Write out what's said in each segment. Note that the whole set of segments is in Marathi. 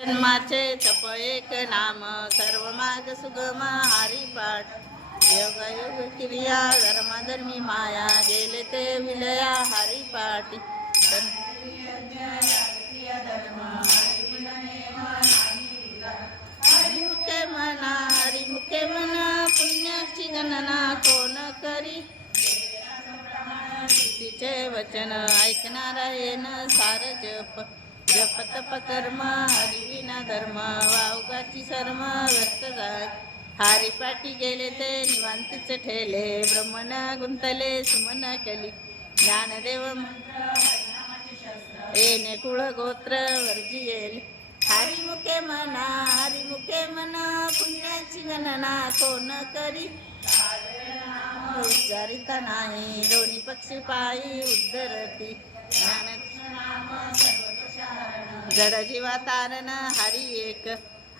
जन्माचे तप एक नाम सर्व मार्ग सुगम हरिपाठ योग योग क्रिया धर्मी माया गेले ते विलया हरिपाठी हरिमुखे म्हणा पुण्याची गणना कोण करी तिचे वचन ऐकणारा येन सार जप जप तप कर्म हरिविना धर्म वावगाची शर्म व्यक्त जाय हरिपाठी गेले ते निवांतीचे ठेले ब्रह्मन गुंतले सुमन केली ज्ञानदेव येणे कुळ गोत्र वर्जी येईल हरिमुखे म्हणा पुण्याची गणना कोण करी उच्चारिता नाही दोन्ही पक्षी पायी उद्धरती जड जीवा तारण हरी एक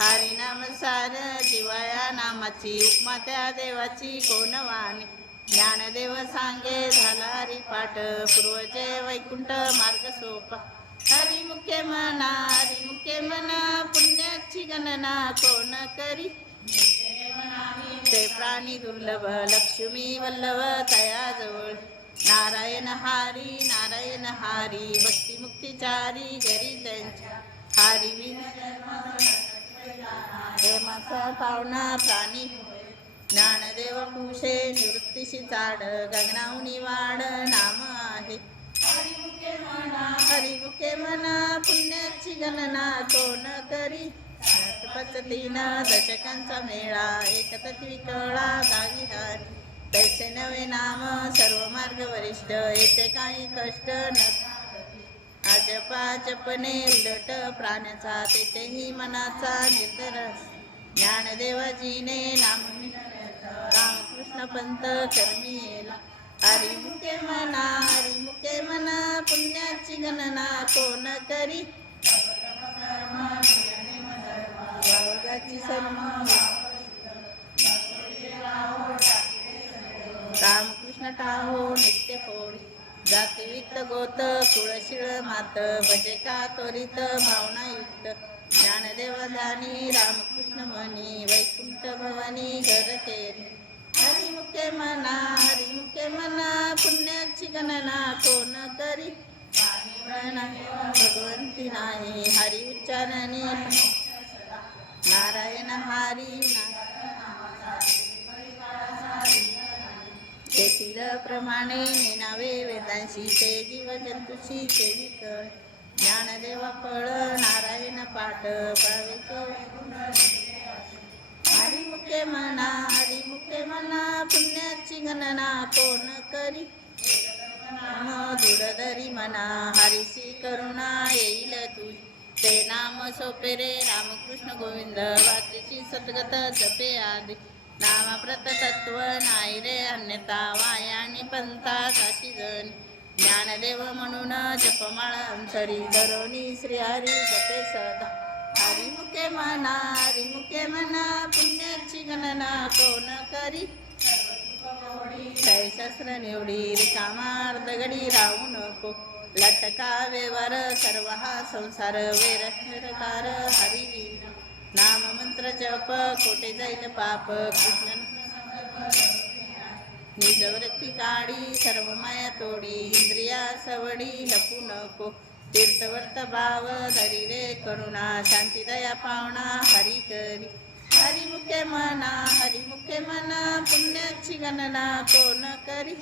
हरी नाम सार जीवाया नामाची उपमा त्या देवाची कोण वाणी ज्ञानदेव सांगे झाला हरिपाठ पूर्वजे वैकुंठ मार्ग सोपा हरिमुखे म्हणा पुण्याची गणना कोण करी ते प्राणी दुर्लभ लक्ष्मी वल्लभ तयाजवळ नारायण हारी भक्ती मुक्तीचारी घरी त्यांच्या हरी प्रेमाचा पावना प्राणी ज्ञानदेव कुशे निवृत्तीशी चाड गगनावनी वाड नाम आहे हरिमुखे म्हणा पुण्याची गणना कोण करी 3 दशकांचा मेळा एकतत्वी कळा दावी हारी तैसे नवे नाम सर्व मार्ग वरिष्ठ येथे काही कष्ट न अजपा जपणे उलट प्राण्याचा तेथेही मनाचा निर्धार ज्ञानदेवाजीने नाम रामकृष्ण पंत कर्मी येला हरिमुखे म्हणा पुण्याची गणना कोण करी वावगाची रामकृष्ण टाहो नित्य फोडी जाती वित्त गोत कुळशिळ मात भजे का त्वरित भावनायुक्त ज्ञानदेव दानी रामकृष्ण म्हणी वैकुंठ भवानी घर केली हरिमुखे म्हणा पुण्याची गणना कोण करी भगवंती नाही हरी उच्चारणी नारायण हरी तेथील प्रमाणे नेनावे वेदांशी ते जीव जंतुशी सेविक ज्ञानदेवा फळ नारायण पाठ हरिमुखे म्हणा पुण्याची गणना कोण करी दुडधरी म्हणा हरिसी करुणा येईल तुझी ते नाम सोपे रे रामकृष्ण गोविंद वाचीची सद्गत जपे आदी नामप्रत तत्व नाही रे अन्यथा वायानी पंथा काशी जण ज्ञानदेव म्हणून जपमाळ अंतरी धरोणी श्रीहरी जपे सदा हरिमुखे म्हणा पुण्याची गणना कोण करी शस्त्र निवडी रिकामार्धगडी राहू नको लटका व्यवहार सर्व हा संसार वेरकार हरिवी नाम मंत्र जप कोटे जाईल पाप कृष्ण निजवृत्ती काढी सर्व माया तोडी इंद्रिया सवडी लपू नको तीर्थवर्त भाव धरी रे करुणा शांती दया पावना हरी करी हरिमुखे म्हणा पुण्याची गणना कोण करी